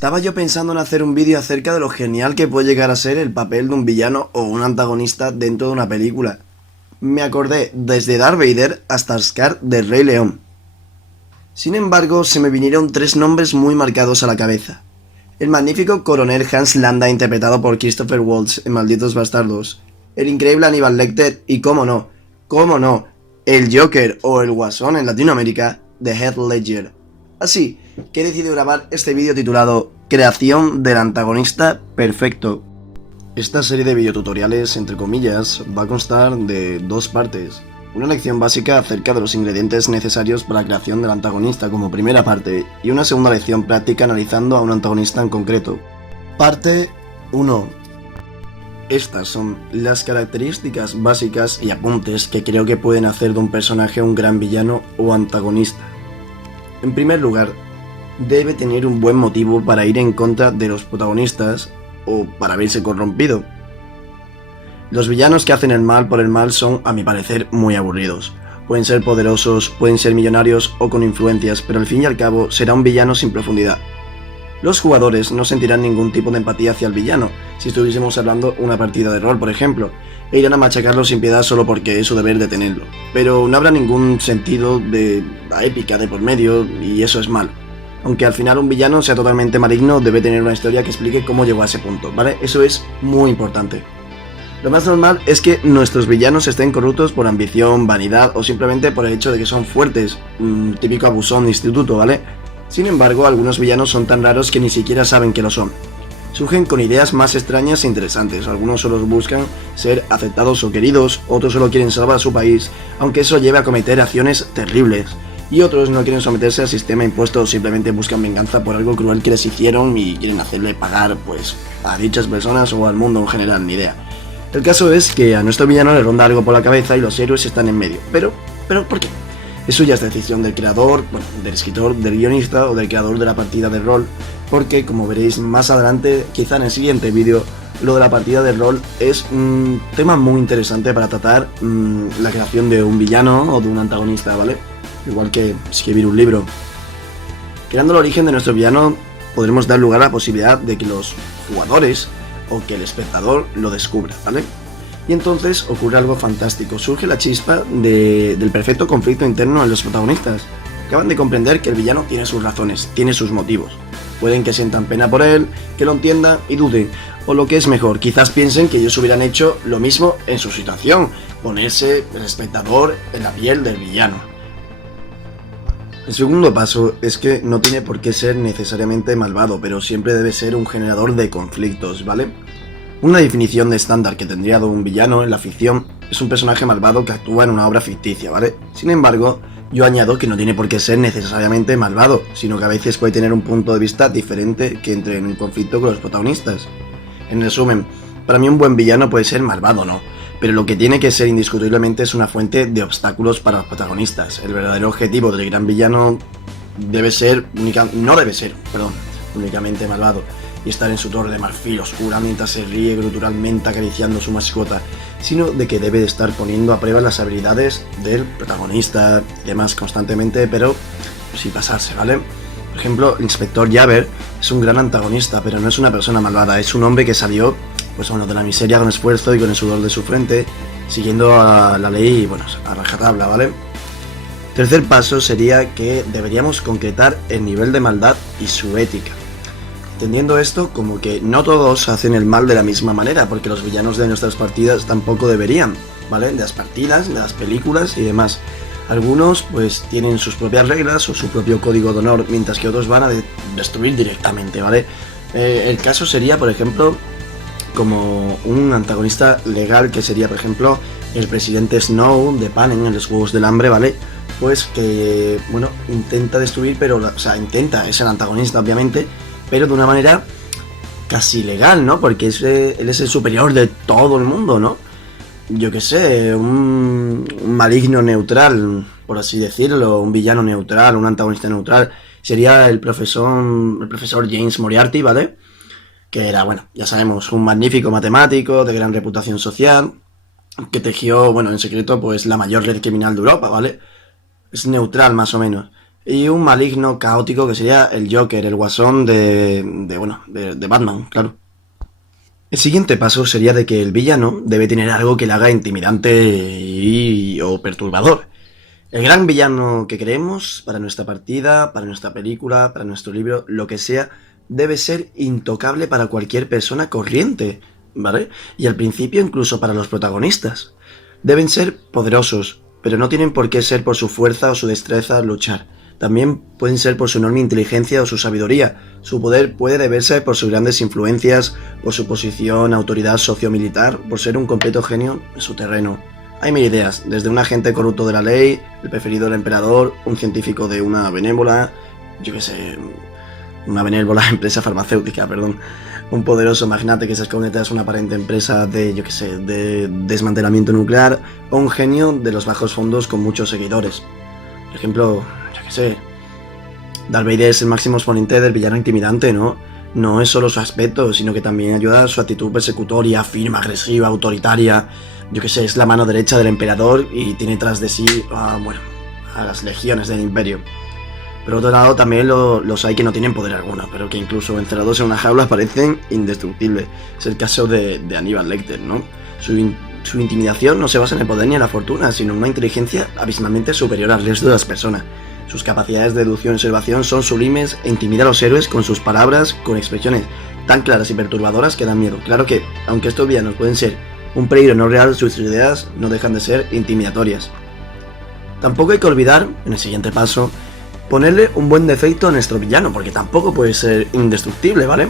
Estaba yo pensando en hacer un vídeo acerca de lo genial que puede llegar a ser el papel de un villano o un antagonista dentro de una película. Me acordé desde Darth Vader hasta Scar del Rey León. Sin embargo, se me vinieron tres nombres muy marcados a la cabeza. El magnífico coronel Hans Landa, interpretado por Christopher Waltz en Malditos Bastardos. El increíble Aníbal Lecter y, cómo no, el Joker o el Guasón en Latinoamérica, de Heath Ledger. Así que he decidido grabar este vídeo titulado Creación del antagonista perfecto. Esta serie de videotutoriales, entre comillas, va a constar de dos partes. Una lección básica acerca de los ingredientes necesarios para la creación del antagonista como primera parte, y una segunda lección práctica analizando a un antagonista en concreto. Parte 1. Estas son las características básicas y apuntes que creo que pueden hacer de un personaje un gran villano o antagonista. En primer lugar, debe tener un buen motivo para ir en contra de los protagonistas o para verse corrompido. Los villanos que hacen el mal por el mal son, a mi parecer, muy aburridos. Pueden ser poderosos, pueden ser millonarios o con influencias, pero al fin y al cabo será un villano sin profundidad. Los jugadores no sentirán ningún tipo de empatía hacia el villano, si estuviésemos hablando una partida de rol, por ejemplo, e irán a machacarlo sin piedad solo porque es su deber detenerlo. Pero no habrá ningún sentido de la épica de por medio, y eso es malo. Aunque al final un villano sea totalmente maligno, debe tener una historia que explique cómo llegó a ese punto, ¿vale? Eso es muy importante. Lo más normal es que nuestros villanos estén corruptos por ambición, vanidad o simplemente por el hecho de que son fuertes, un típico abusón de instituto, ¿vale? Sin embargo, algunos villanos son tan raros que ni siquiera saben que lo son. Surgen con ideas más extrañas e interesantes, algunos solo buscan ser aceptados o queridos, otros solo quieren salvar a su país, aunque eso lleve a cometer acciones terribles, y otros no quieren someterse al sistema impuesto o simplemente buscan venganza por algo cruel que les hicieron y quieren hacerle pagar, pues, a dichas personas o al mundo en general, ni idea. El caso es que a nuestro villano le ronda algo por la cabeza y los héroes están en medio. Pero, ¿por qué? Eso ya es decisión del creador, bueno, del escritor, del guionista o del creador de la partida de rol, porque como veréis más adelante, quizá en el siguiente vídeo, lo de la partida de rol es un tema muy interesante para tratar la creación de un villano o de un antagonista, ¿vale? Igual que escribir un libro. Creando el origen de nuestro villano, podremos dar lugar a la posibilidad de que los jugadores o que el espectador lo descubra, ¿vale? Y entonces ocurre algo fantástico, surge la chispa del perfecto conflicto interno en los protagonistas. Acaban de comprender que el villano tiene sus razones, tiene sus motivos. Pueden que sientan pena por él, que lo entiendan y duden, o lo que es mejor, quizás piensen que ellos hubieran hecho lo mismo en su situación, ponerse el espectador en la piel del villano. El segundo paso es que no tiene por qué ser necesariamente malvado, pero siempre debe ser un generador de conflictos, ¿vale? Una definición de estándar que tendría de un villano en la ficción es un personaje malvado que actúa en una obra ficticia, ¿vale? Sin embargo, yo añado que no tiene por qué ser necesariamente malvado, sino que a veces puede tener un punto de vista diferente que entre en un conflicto con los protagonistas. En resumen, para mí un buen villano puede ser malvado, ¿no? Pero lo que tiene que ser indiscutiblemente es una fuente de obstáculos para los protagonistas. El verdadero objetivo del gran villano no debe ser únicamente malvado y estar en su torre de marfil oscura mientras se ríe gruturalmente acariciando su mascota, sino de que debe de estar poniendo a prueba las habilidades del protagonista y demás constantemente, pero sin pasarse, ¿vale? Por ejemplo, el Inspector Javert es un gran antagonista, pero no es una persona malvada, es un hombre que salió de la miseria con esfuerzo y con el sudor de su frente, siguiendo a la ley, a rajatabla, ¿vale? Tercer paso sería que deberíamos concretar el nivel de maldad y su ética. Entendiendo esto como que no todos hacen el mal de la misma manera, porque los villanos de nuestras partidas tampoco deberían, ¿vale? De las partidas, de las películas y demás. Algunos pues tienen sus propias reglas o su propio código de honor, mientras que otros van a destruir directamente, ¿vale? El caso sería, por ejemplo, como un antagonista legal que sería, por ejemplo, el presidente Snow de Panem en los Juegos del Hambre, ¿vale? Pues que, intenta destruir, es el antagonista obviamente, pero de una manera casi legal, ¿no? Porque él es el superior de todo el mundo, ¿no? Yo qué sé, un maligno neutral, por así decirlo, un villano neutral, un antagonista neutral, sería el profesor James Moriarty, ¿vale? Que era, ya sabemos, un magnífico matemático de gran reputación social, que tejió, en secreto, pues la mayor red criminal de Europa, ¿vale? Es neutral, más o menos. Y un maligno caótico que sería el Joker, el guasón de Batman, claro. El siguiente paso sería de que el villano debe tener algo que le haga intimidante o perturbador. El gran villano que creemos para nuestra partida, para nuestra película, para nuestro libro, lo que sea, debe ser intocable para cualquier persona corriente, ¿vale? Y al principio incluso para los protagonistas. Deben ser poderosos, pero no tienen por qué ser por su fuerza o su destreza al luchar. También pueden ser por su enorme inteligencia o su sabiduría. Su poder puede deberse por sus grandes influencias, por su posición, autoridad sociomilitar, por ser un completo genio en su terreno. Hay mil ideas, desde un agente corrupto de la ley, el preferido del emperador, un científico de una benévola, yo qué sé, una benévola empresa farmacéutica, perdón, un poderoso magnate que se esconde tras una aparente empresa de, yo qué sé, de desmantelamiento nuclear, o un genio de los bajos fondos con muchos seguidores. Por ejemplo, yo qué sé, Darth Vader es el máximo exponente del villano intimidante, ¿no? No es solo su aspecto, sino que también ayuda a su actitud persecutoria, firme, agresiva, autoritaria. Yo que sé, es la mano derecha del emperador y tiene tras de sí, a las legiones del imperio. Por otro lado, también los hay que no tienen poder alguno, pero que incluso encerrados en una jaula parecen indestructibles. Es el caso de Aníbal Lecter, ¿no? Su intimidación no se basa en el poder ni en la fortuna, sino en una inteligencia abismalmente superior al resto de las personas. Sus capacidades de deducción y observación son sublimes e intimida a los héroes con sus palabras, con expresiones tan claras y perturbadoras que dan miedo. Claro que, aunque estos villanos pueden ser un peligro no real, sus ideas no dejan de ser intimidatorias. Tampoco hay que olvidar, en el siguiente paso, ponerle un buen defecto a nuestro villano, porque tampoco puede ser indestructible, ¿vale?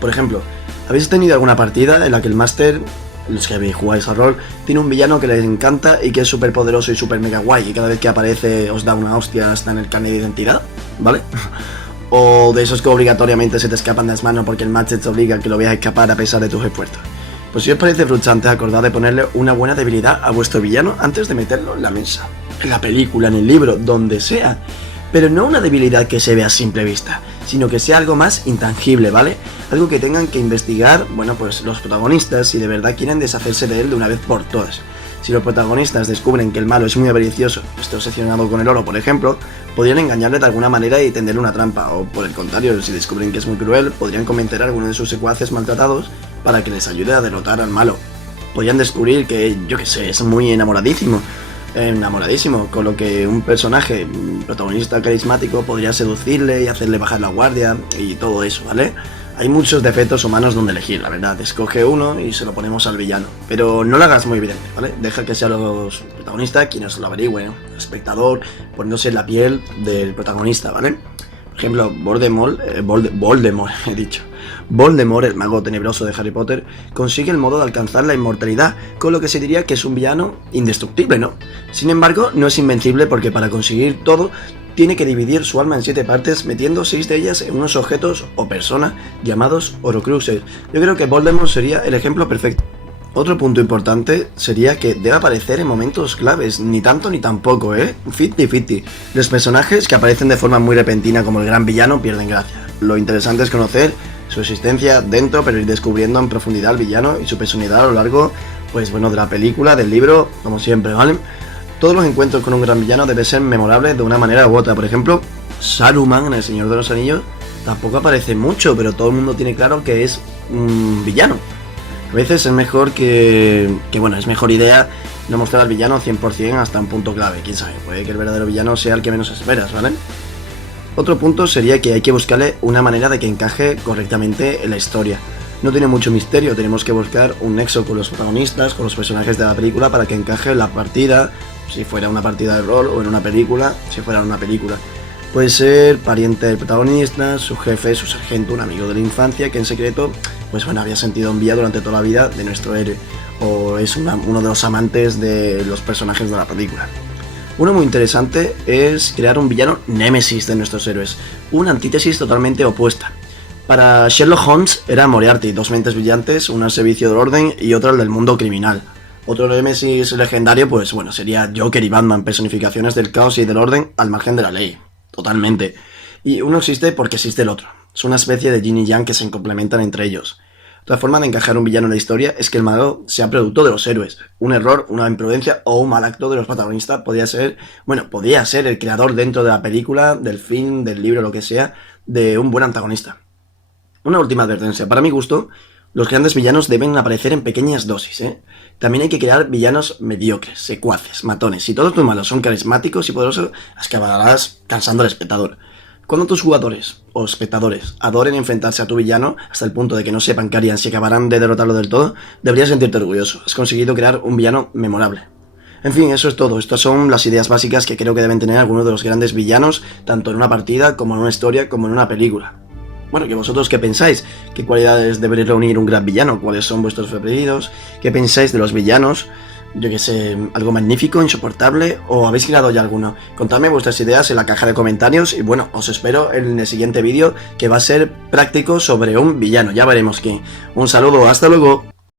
Por ejemplo, ¿habéis tenido alguna partida en la que el máster, los que jugáis al rol, tiene un villano que les encanta y que es súper poderoso y súper mega guay y cada vez que aparece os da una hostia hasta en el carnet de identidad? ¿Vale? O de esos que obligatoriamente se te escapan de las manos porque el match te obliga a que lo veas escapar a pesar de tus esfuerzos. Pues si os parece frustrante, acordad de ponerle una buena debilidad a vuestro villano antes de meterlo en la mesa, en la película, en el libro, donde sea. Pero no una debilidad que se vea a simple vista, sino que sea algo más intangible, ¿vale? Algo que tengan que investigar, pues los protagonistas si de verdad quieren deshacerse de él de una vez por todas. Si los protagonistas descubren que el malo es muy avaricioso, está obsesionado con el oro, por ejemplo, podrían engañarle de alguna manera y tenderle una trampa, o por el contrario, si descubren que es muy cruel, podrían convencer a alguno de sus secuaces maltratados para que les ayude a derrotar al malo. Podrían descubrir que, yo qué sé, es muy enamoradísimo, con lo que un personaje protagonista carismático podría seducirle y hacerle bajar la guardia y todo eso, ¿vale? Hay muchos defectos humanos donde elegir, la verdad. Escoge uno y se lo ponemos al villano. Pero no lo hagas muy evidente, ¿vale? Deja que sean los protagonistas quienes lo averigüen, el espectador poniéndose en la piel del protagonista, ¿vale? Por ejemplo, Voldemort, he dicho. Voldemort, el mago tenebroso de Harry Potter, consigue el modo de alcanzar la inmortalidad, con lo que se diría que es un villano indestructible, ¿no? Sin embargo, no es invencible porque para conseguir todo, tiene que dividir su alma en 7 partes, metiendo 6 de ellas en unos objetos o personas llamados Horcruxes. Yo creo que Voldemort sería el ejemplo perfecto. Otro punto importante sería que debe aparecer en momentos claves, ni tanto ni tampoco, ¿eh? 50-50. Los personajes que aparecen de forma muy repentina como el gran villano pierden gracia. Lo interesante es conocer su existencia dentro, pero ir descubriendo en profundidad al villano y su personalidad a lo largo, de la película, del libro, como siempre, ¿vale? Todos los encuentros con un gran villano deben ser memorables de una manera u otra. Por ejemplo, Saruman en El Señor de los Anillos tampoco aparece mucho, pero todo el mundo tiene claro que es un villano. A veces es mejor es mejor idea no mostrar al villano 100% hasta un punto clave, quién sabe, puede que el verdadero villano sea el que menos esperas, ¿vale? Otro punto sería que hay que buscarle una manera de que encaje correctamente en la historia. No tiene mucho misterio, tenemos que buscar un nexo con los protagonistas, con los personajes de la película para que encaje en la partida, si fuera una partida de rol, o en una película, si fuera una película. Puede ser pariente del protagonista, su jefe, su sargento, un amigo de la infancia que en secreto había sentido envidia durante toda la vida de nuestro héroe, o es uno de los amantes de los personajes de la película. Uno muy interesante es crear un villano némesis de nuestros héroes, una antítesis totalmente opuesta. Para Sherlock Holmes era Moriarty, 2 mentes brillantes, una al servicio del orden y otra al del mundo criminal. Otro némesis legendario sería Joker y Batman, personificaciones del caos y del orden al margen de la ley, totalmente. Y uno existe porque existe el otro, es una especie de yin y yang que se complementan entre ellos. Otra forma de encajar un villano en la historia es que el malo sea producto de los héroes. Un error, una imprudencia o un mal acto de los protagonistas podría ser el creador dentro de la película, del film, del libro, lo que sea, de un buen antagonista. Una última advertencia. Para mi gusto, los grandes villanos deben aparecer en pequeñas dosis, ¿eh? También hay que crear villanos mediocres, secuaces, matones. Si todos tus malos son carismáticos y poderosos, acabarás cansando al espectador. Cuando tus jugadores o espectadores adoren enfrentarse a tu villano hasta el punto de que no sepan qué harían si acabarán de derrotarlo del todo, deberías sentirte orgulloso. Has conseguido crear un villano memorable. En fin, eso es todo. Estas son las ideas básicas que creo que deben tener algunos de los grandes villanos, tanto en una partida, como en una historia, como en una película. Bueno, ¿que vosotros qué pensáis? ¿Qué cualidades debería reunir un gran villano? ¿Cuáles son vuestros preferidos? ¿Qué pensáis de los villanos? Yo que sé, algo magnífico, insoportable, o habéis creado ya alguno. Contadme vuestras ideas en la caja de comentarios y bueno, os espero en el siguiente vídeo que va a ser práctico sobre un villano, ya veremos qué. Un saludo, hasta luego.